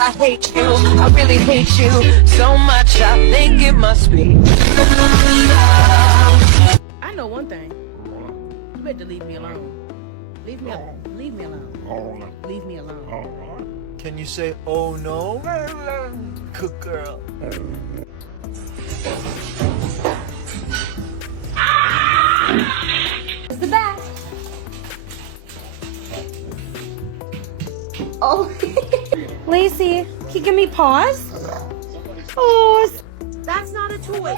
I hate you, I really hate you so much, I think it must be. I know one thing. You better leave me alone. Leave me alone. Leave me alone. Leave me alone. Can you say, oh no? Good girl. It's the back. Oh. Lacey, can you give me paws? Oh, That's not a toy.